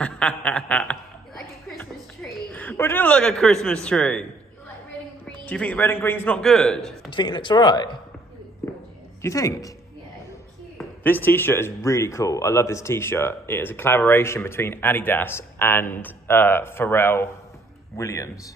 You're like a Christmas tree. What do you look like a Christmas tree? You're like red and green. Do you think the red and green's not good? Do you think it looks alright? You look gorgeous. Do you think? Yeah, you look cute. This t-shirt is really cool. I love this t-shirt. It is a collaboration between Adidas and Pharrell Williams,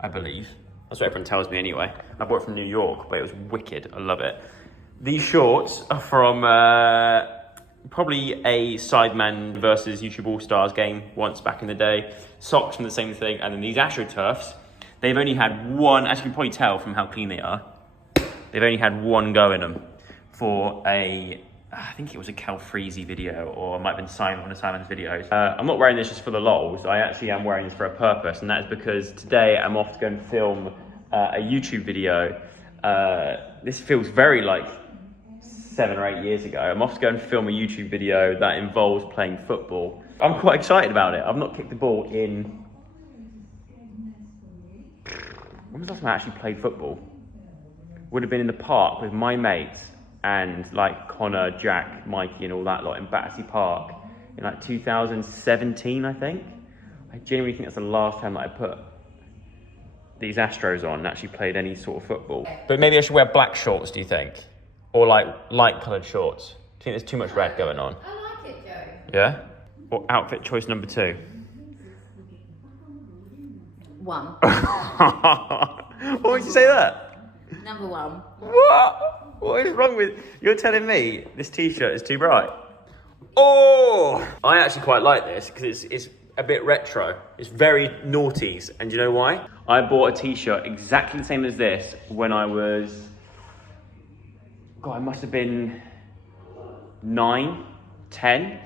I believe. That's what everyone tells me anyway. I bought it from New York, but it was wicked. I love it. These shorts are from probably a Sideman versus YouTube All-Stars game once back in the day. Socks from the same thing. And then these AstroTurfs, they've only had one, as you can probably tell from how clean they are, they've only had one go in them for I think it was a Calfreezy video, or it might have been one of Simon's videos. I'm not wearing this just for the lols. I actually am wearing this for a purpose, and that is because today I'm off to go and film a YouTube video. This feels very like 7 or 8 years ago. I'm off to go and film a YouTube video that involves playing football. I'm quite excited about it. I've not kicked the ball in... When was the last time I actually played football? Would have been in the park with my mates and like Connor, Jack, Mikey and all that lot in Battersea Park in like 2017, I think. I genuinely think that's the last time that I put these Astros on and actually played any sort of football. But maybe I should wear black shorts, do you think? Or like light coloured shorts? Do you think there's too much red going on? I like it, Joe. Yeah? Or outfit choice number 2? 1. What would you say that? Number 1. What? What is wrong with... You're telling me this t-shirt is too bright? Oh! I actually quite like this because it's a bit retro. It's very noughties. And do you know why? I bought a t-shirt exactly the same as this when I was... God, I must have been 9, 10.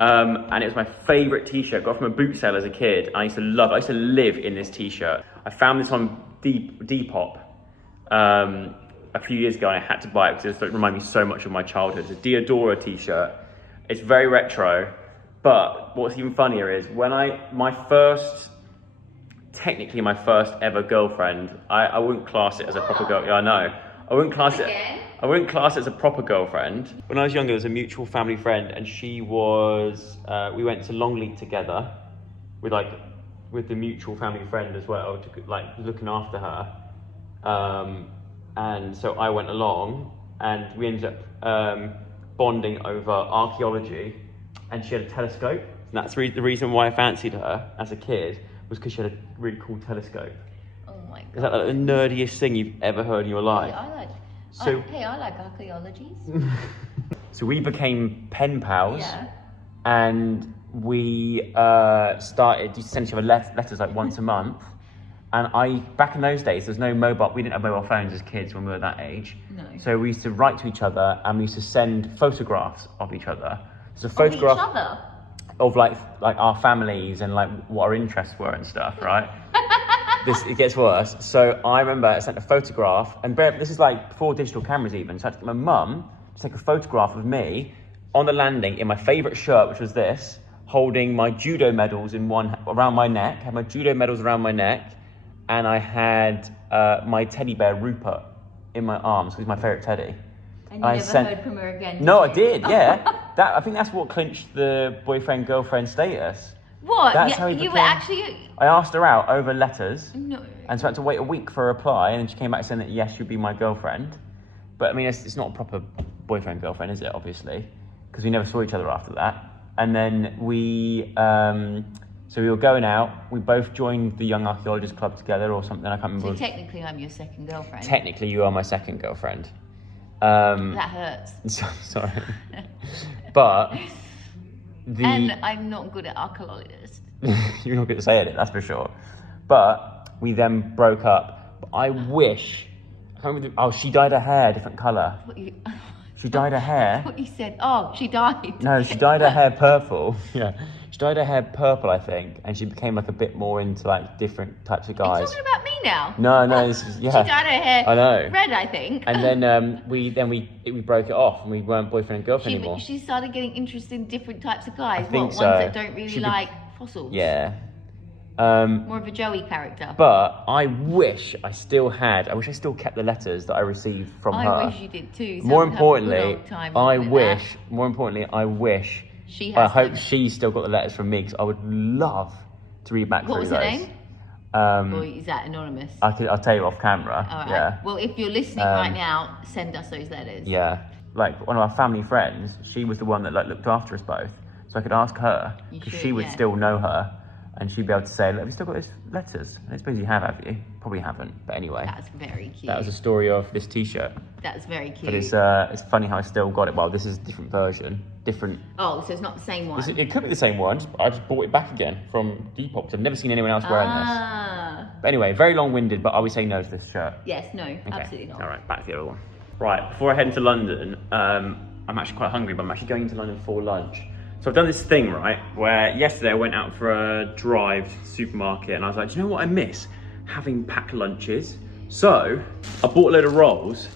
And it was my favourite t-shirt. Got from a boot sale as a kid. I used to live in this t-shirt. I found this on Depop a few years ago and I had to buy it because it reminded me so much of my childhood. It's a Diadora t-shirt. It's very retro, but what's even funnier is when technically my first ever girlfriend, I wouldn't class it as a proper girl. Yeah, I know. I wouldn't class it as a proper girlfriend. When I was younger, there was a mutual family friend and she was, we went to Longleat together with the mutual family friend as well, looking after her. And so I went along and we ended up bonding over archaeology, and she had a telescope. And that's the reason why I fancied her as a kid, was because she had a really cool telescope. Oh my God. Is that like the nerdiest thing you've ever heard in your life? Yeah, I like archaeologies. So we became pen pals. Yeah. And we started to send each other letters like once a month. And back in those days, there's no mobile. We didn't have mobile phones as kids when we were that age. No. So we used to write to each other, and we used to send photographs of each other. So Of each other? of like our families and like what our interests were and stuff, right? It gets worse. So I remember I sent a photograph, and this is like before digital cameras even. So I had to get my mum to take a photograph of me on the landing in my favourite shirt, which was this, holding my judo medals around my neck. I had my judo medals around my neck. And I had my teddy bear Rupert in my arms because he's my favourite teddy. And you never heard from her again? No, I did, yeah. I think that's what clinched the boyfriend-girlfriend status. What? That's how you were actually... I asked her out over letters. No. And so I had to wait a week for a reply, and then she came back saying that yes, she'd be my girlfriend. But I mean, it's not a proper boyfriend-girlfriend, is it, obviously? Because we never saw each other after that. And then we... So we were going out, we both joined the Young Archaeologists Club together or something, I can't remember. So technically I'm your second girlfriend. Technically you are my second girlfriend. That hurts. Sorry. But And I'm not good at archaeologists. You're not good at saying it, that's for sure. But we then broke up. But I wish, I can't remember, she dyed her hair a different colour. She dyed her hair. What you said? Oh, she died. No, she dyed her hair purple. Yeah. She dyed her hair purple, I think, and she became like a bit more into like different types of guys. Are you talking about me now? No, this is, yeah. She dyed her hair I know. red, I think. And then we broke it off and we weren't boyfriend and girlfriend anymore. She started getting interested in different types of guys. I think ones so. that don't really like fossils. Yeah. More of a Joey character. But I wish I still kept the letters that I received from her. I wish you did too. More importantly, I wish She has I hope them. she's still got the letters from me, because I would love to read back What through was those. her name? Or is that anonymous? I'll tell you off camera. All right. Yeah. Well, if you're listening right now, send us those letters. Yeah. Like, one of our family friends, she was the one that like looked after us both. So I could ask her, because she would still know her, and she'd be able to say, "Look, have you still got those letters?" And I suppose you have you? Probably haven't, but anyway. That's very cute. That was the story of this T-shirt. That's very cute. But it's funny how I still got it. Well, this is a different version. Different. Oh, so it's not the same one. It could be the same one. I just bought it back again from Depop, because I've never seen anyone else wearing this. But anyway, very long-winded, but are we saying no to this shirt? Yes, no, absolutely not. All right, back to the other one. Right, before I head into London, I'm actually quite hungry, but I'm actually going into London for lunch. So I've done this thing, right, where yesterday I went out for a drive to the supermarket, and I was like, do you know what I miss? Having packed lunches. So I bought a load of rolls,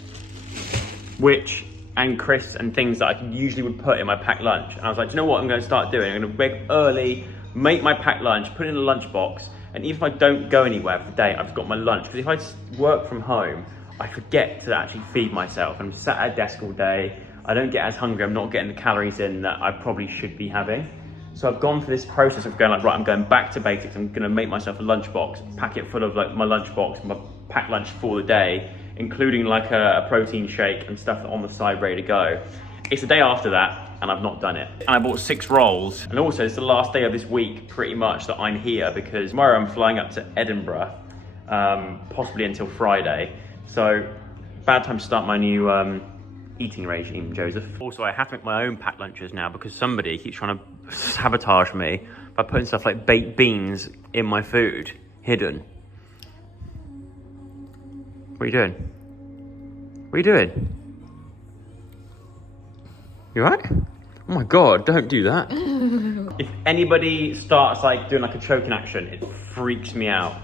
and crisps and things that I usually would put in my packed lunch. And I was like, do you know what I'm going to start doing? I'm going to wake early, make my packed lunch, put it in a lunchbox, and even if I don't go anywhere for the day, I've got my lunch. Because if I work from home, I forget to actually feed myself. I'm sat at a desk all day. I don't get as hungry. I'm not getting the calories in that I probably should be having. So I've gone for this process of going like, right, I'm going back to basics. I'm going to make myself a lunchbox, pack it full of like my lunchbox, my packed lunch for the day, including like a protein shake and stuff on the side ready to go. It's the day after that, and I've not done it. And I bought 6 rolls. And also it's the last day of this week pretty much that I'm here, because tomorrow I'm flying up to Edinburgh, possibly until Friday. So bad time to start my new eating regime, Joseph. Also, I have to make my own packed lunches now, because somebody keeps trying to sabotage me by putting stuff like baked beans in my food, hidden. What are you doing? What are you doing? You alright? Oh my god, don't do that. If anybody starts like doing like a choking action, it freaks me out.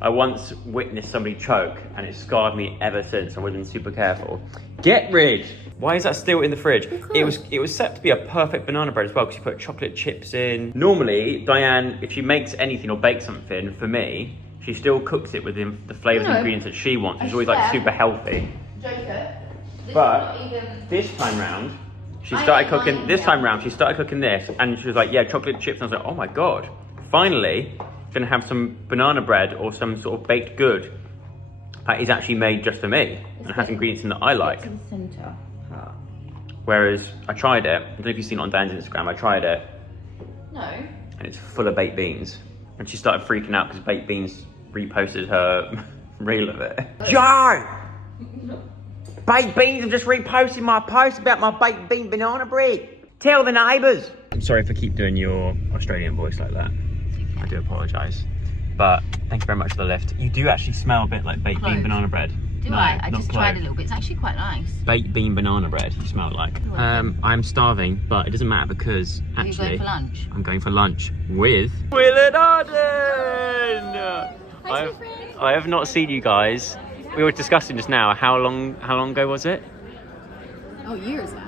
I once witnessed somebody choke, and it scarred me ever since. I wasn't super careful. Get rid! Why is that still in the fridge? It was set to be a perfect banana bread as well, because you put chocolate chips in. Normally, Dianne, if she makes anything or bakes something for me, she still cooks it with the flavours and ingredients that she wants. She's always like super healthy. Joseph, But this time round, she started cooking this, and she was like, yeah, chocolate chips. And I was like, oh my god, finally gonna have some banana bread or some sort of baked good that is actually made just for me and has ingredients in that I like. to the centre. Whereas I tried it, I don't know if you've seen it on Dan's Instagram, I tried it. No. And it's full of baked beans. And she started freaking out because baked beans reposted her reel of it. Joe! Baked beans have just reposted my post about my baked bean banana bread. Tell the neighbours. I'm sorry if I keep doing your Australian voice like that. I do apologise. But thank you very much for the lift. You do actually smell a bit like baked bean banana bread. Do I? I just tried a little bit. It's actually quite nice. Baked bean banana bread, you smell like. I'm starving, but it doesn't matter, because actually... Are you going for lunch? I'm going for lunch with... Will and Arden! I have not seen you guys. We were discussing just now, how long ago was it? Oh, years now.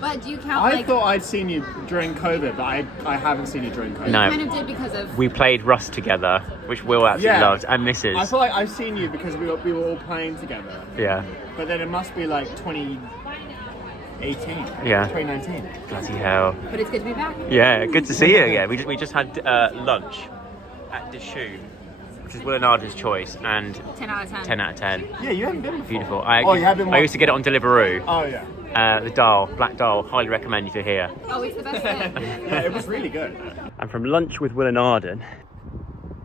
But do you count I thought I'd seen you during COVID, but I haven't seen you during COVID. No. You kind of did because of... We played Rust together, which Will absolutely loved, and Mrs. I feel like I've seen you because we were all playing together. Yeah. But then it must be like 2018. Yeah. 2019. Bloody hell. But it's good to be back. Yeah, good to see you again. We just had lunch at Dishoom, which is Will and Arden's choice, and 10 out of 10. 10 out of 10. Yeah, you haven't been before. Beautiful. You have been I used to get it on Deliveroo. Oh, yeah. The Black Dal, highly recommend if you're here. Oh, it's the best thing. Yeah, it was really good. And from lunch with Will and Arden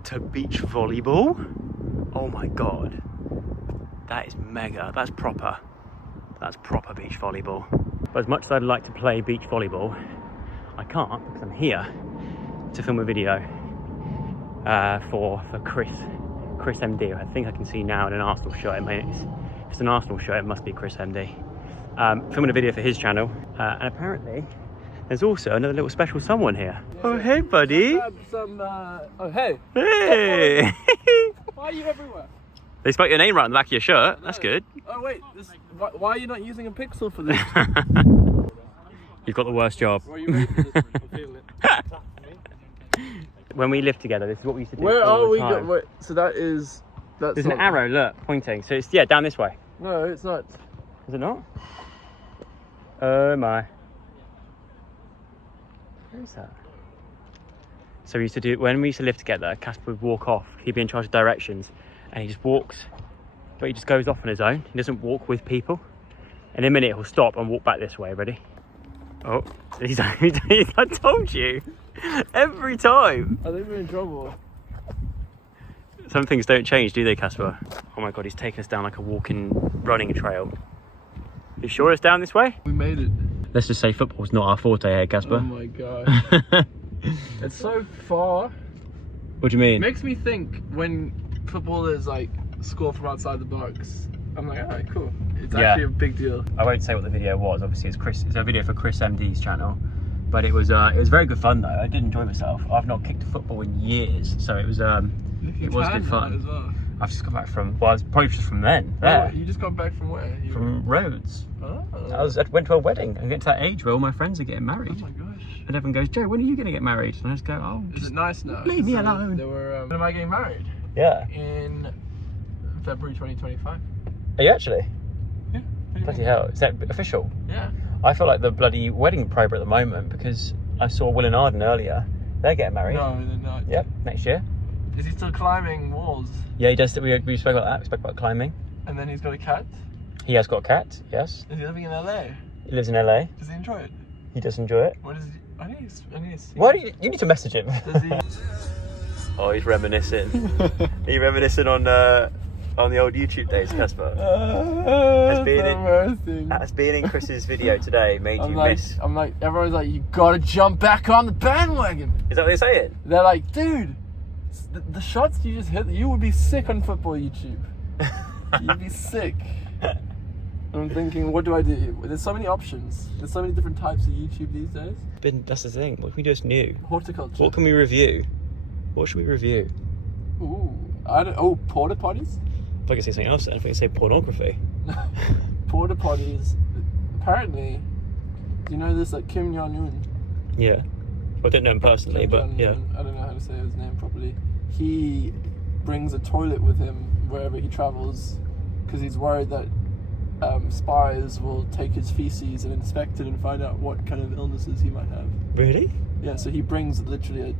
to beach volleyball. Oh my god. That is mega. That's proper. That's proper beach volleyball. But as much as I'd like to play beach volleyball, I can't, because I'm here to film a video for Chris MD. I think I can see now in an Arsenal shirt. If it's an Arsenal shirt, it must be Chris MD. Filming a video for his channel, and apparently there's also another little special someone here. Oh hey buddy! Oh hey! Hey! Why are you everywhere? They spelled your name right on the back of your shirt. That's good. Oh wait, why are you not using a pixel for this? You've got the worst job. Are you ready for this? I'm feeling it. When we lived together, this is what we used to do. Where all are the we? time. So that's There's an arrow, look, pointing. So it's down this way. No, it's not. Is it not? Oh my. Where is that? So when we used to live together, Caspar would walk off. He'd be in charge of directions, and he just walks, but he just goes off on his own. He doesn't walk with people. In a minute, he'll stop and walk back this way. Ready? Oh, I told you. Every time. I think we're in trouble. Some things don't change, do they, Caspar? Oh my God, he's taking us down like a walking, running trail. You sure it's down this way? We made it. Let's just say football's not our forte here, Caspar. Oh my god. It's so far. What do you mean? It makes me think when footballers like score from outside the box. I'm like, alright, cool. It's actually a big deal. I won't say what the video was. Obviously, it's a video for Chris MD's channel, but it was very good fun though. I did enjoy myself. I've not kicked a football in years, so it was good fun. As well. I've just got back from. Well, I was probably just from then. Oh, you just got back from where? From Rhodes. Oh. I went to a wedding. I get to that age where all my friends are getting married. Oh my gosh. And everyone goes, Joe, when are you going to get married? And I just go, oh. Is it nice now? Leave me alone. They were. When am I getting married? Yeah. In February 2025. Are you actually? Yeah. Bloody hell. Is that official? Yeah. I feel like the bloody wedding probe at the moment because I saw Will and Arden earlier. They're getting married. No, they're not. Yep, next year. Is he still climbing walls? Yeah, he does. We spoke about that. We spoke about climbing. And then he's got a cat? He has got a cat, yes. Is he living in LA? He lives in LA. Does he enjoy it? He does enjoy it. What is he? I need to see. Why do you need to message him? Does he? Oh, he's reminiscing. Are you reminiscing on the old YouTube days, Caspar? Has being in Chris's video today made you miss? I'm like, everyone's like, you gotta jump back on the bandwagon. Is that what they're saying? They're like, dude, the shots you just hit, you would be sick on football YouTube. You'd be sick. I'm thinking, what do I do? There's so many options. There's so many different types of YouTube these days. That's the thing. What can we do that's new? Horticulture. What can we review? What should we review? Ooh, porta potties? If I could say something else, then if I could say pornography. Porta potties. Apparently, do you know this, like Kim Jong-un? Yeah. Well, I don't know him personally, but yeah. I don't know how to say his name properly. He brings a toilet with him wherever he travels because he's worried that spies will take his feces and inspect it and find out what kind of illnesses he might have. Really? Yeah, so he brings literally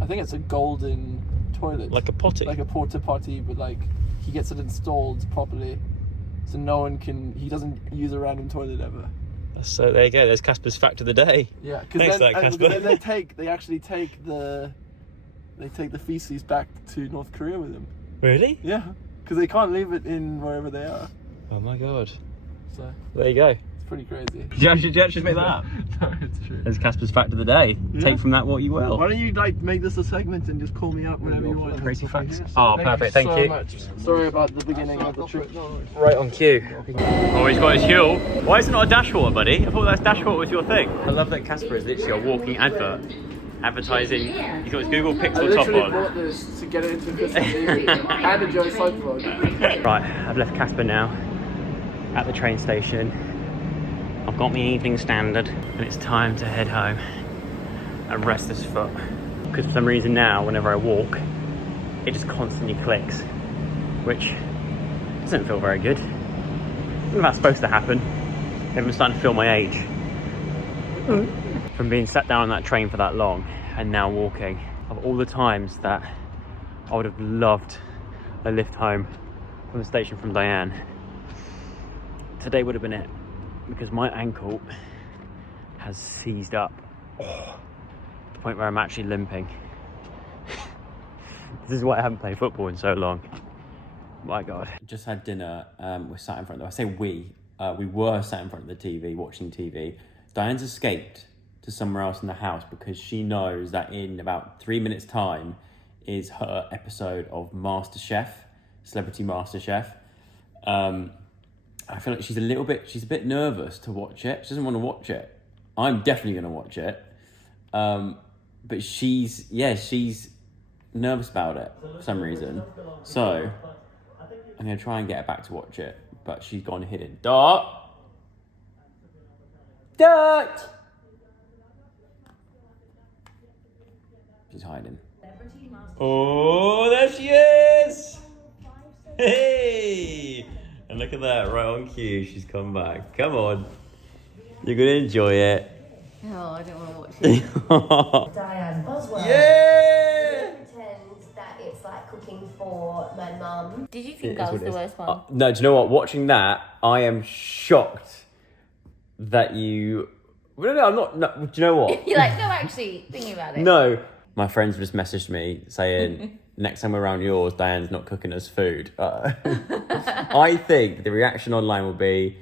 I think it's a golden toilet. Like a potty? Like a porta potty, but like he gets it installed properly so no one he doesn't use a random toilet ever. So there you go, there's Caspar's fact of the day. Yeah, Thanks for that, Caspar. then they actually take the feces back to North Korea with them. Really? Yeah, because they can't leave it in wherever they are. Oh my god. So there you go. it's pretty crazy. Did you actually make that up? No, it's true. There's Caspar's fact of the day. Yeah. Take from that what you will. Why don't you like make this a segment and just call me up whenever you want? Crazy facts. Oh, perfect. Thank you. So much. Sorry about the beginning of the trip. Right on cue. Oh, he's got his fuel. Why is it not a dashwater, buddy? I thought that dashwater was your thing. I love that Caspar is literally a walking advert. Advertising. He's got his Google Pixel top on. I bought this to get it into Christmas TV and enjoy side vlog. Right, I've left Caspar now at the train station. I've got my evening standard and it's time to head home and rest this foot. Because for some reason now, whenever I walk, it just constantly clicks, which doesn't feel very good. I don't know if that's supposed to happen. I'm starting to feel my age. From being sat down on that train for that long and now walking, of all the times that I would have loved a lift home from the station from Dianne, today would have been it, because my ankle has seized up to the point where I'm actually limping. This is why I haven't played football in so long. My god. Just had dinner. We're sat in front of I say we were sat in front of the TV watching TV. Diane's escaped to somewhere else in the house because she knows that in about 3 minutes time is her episode of MasterChef, Celebrity MasterChef. I feel like she's a bit nervous to watch it. She doesn't want to watch it. I'm definitely going to watch it. But she's nervous about it for some reason. So I'm going to try and get her back to watch it. But she's gone hidden. Dot! She's hiding. Oh, there she is! Hey! And look at that, right on cue, she's come back. Come on. You're going to enjoy it. Oh, I don't want to watch it. Dianne Boswell. Yeah! Pretend that it's like cooking for my mum. Did you think I was the worst one? No, do you know what? Watching that, I am shocked that you... Well, no, I'm not... No, do you know what? You're like, no, actually, thinking about it. No. My friends just messaged me saying, next time we're around yours, Diane's not cooking us food. I think the reaction online will be,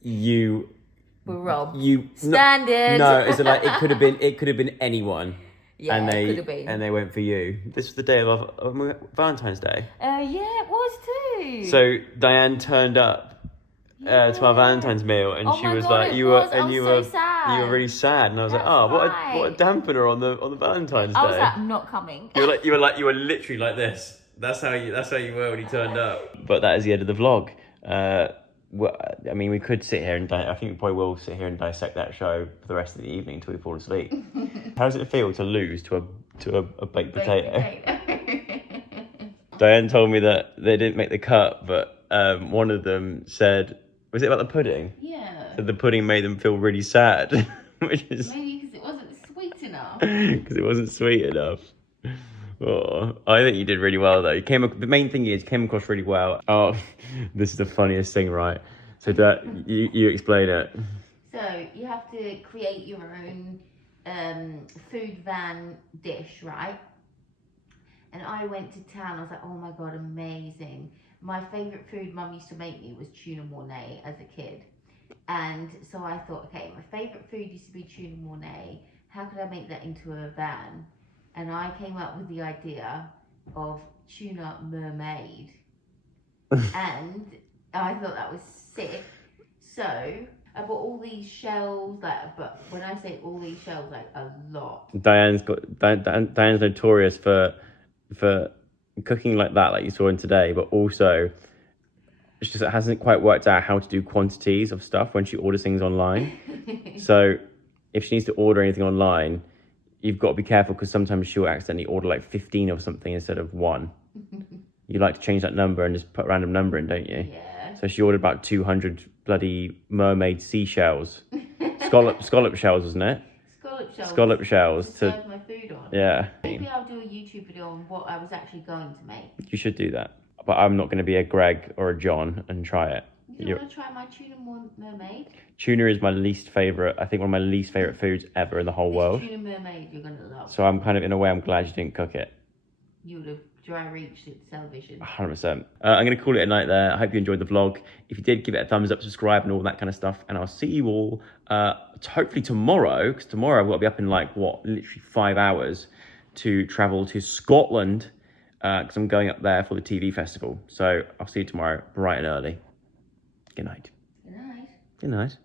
you... We're robbed. Standard. No, it's like it could have been anyone. Yeah, and they it could have been. And they went for you. This was the day of Valentine's Day. Yeah, it was too. So Dianne turned up to our Valentine's meal, and she was like, "You were really sad." And I was like, "Oh, what a dampener on the Valentine's Day." I was like, "I'm not coming." You were literally like this. That's how you were when you turned up. But that is the end of the vlog. Well, I mean, we could sit here and I think we probably will sit here and dissect that show for the rest of the evening until we fall asleep. How does it feel to lose to a baked potato? Dianne told me that they didn't make the cut, but one of them said, was it about the pudding? Yeah. So the pudding made them feel really sad, which is maybe because it wasn't sweet enough. Because it wasn't sweet enough. Oh, I think you did really well though. The main thing is you came across really well. Oh, this is the funniest thing, right? So that you explain it. So you have to create your own food van dish, right? And I went to town. I was like, oh my god, amazing! My favourite food Mum used to make me was tuna mornay as a kid, and so I thought, okay, my favourite food used to be tuna mornay. How could I make that into a van? And I came up with the idea of tuna mermaid. And I thought that was sick. So I bought all these shells, but when I say all these shells, like a lot. Diane's notorious for cooking like that, like you saw in today, but also it's just it hasn't quite worked out how to do quantities of stuff when she orders things online. So if she needs to order anything online, you've got to be careful because sometimes she'll accidentally order like 15 of something instead of 1. You like to change that number and just put a random number in, don't you? Yeah. So she ordered about 200 bloody mermaid seashells. Scallop shells, wasn't it? Scallop shells. To serve my food on. Yeah. Maybe I'll do a YouTube video on what I was actually going to make. You should do that. But I'm not going to be a Greg or a John and try it. You want to try my tuna mermaid? Tuna is my least favourite. I think one of my least favourite foods ever in the whole world. Tuna mermaid you're going to love. So I'm kind of, in a way, I'm glad you didn't cook it. You would have dry reached its television. 100%. I'm going to call it a night there. I hope you enjoyed the vlog. If you did, give it a thumbs up, subscribe and all that kind of stuff. And I'll see you all hopefully tomorrow, because tomorrow I've got to be up in literally 5 hours to travel to Scotland because I'm going up there for the TV festival. So I'll see you tomorrow bright and early. Good night. Good night. Good night.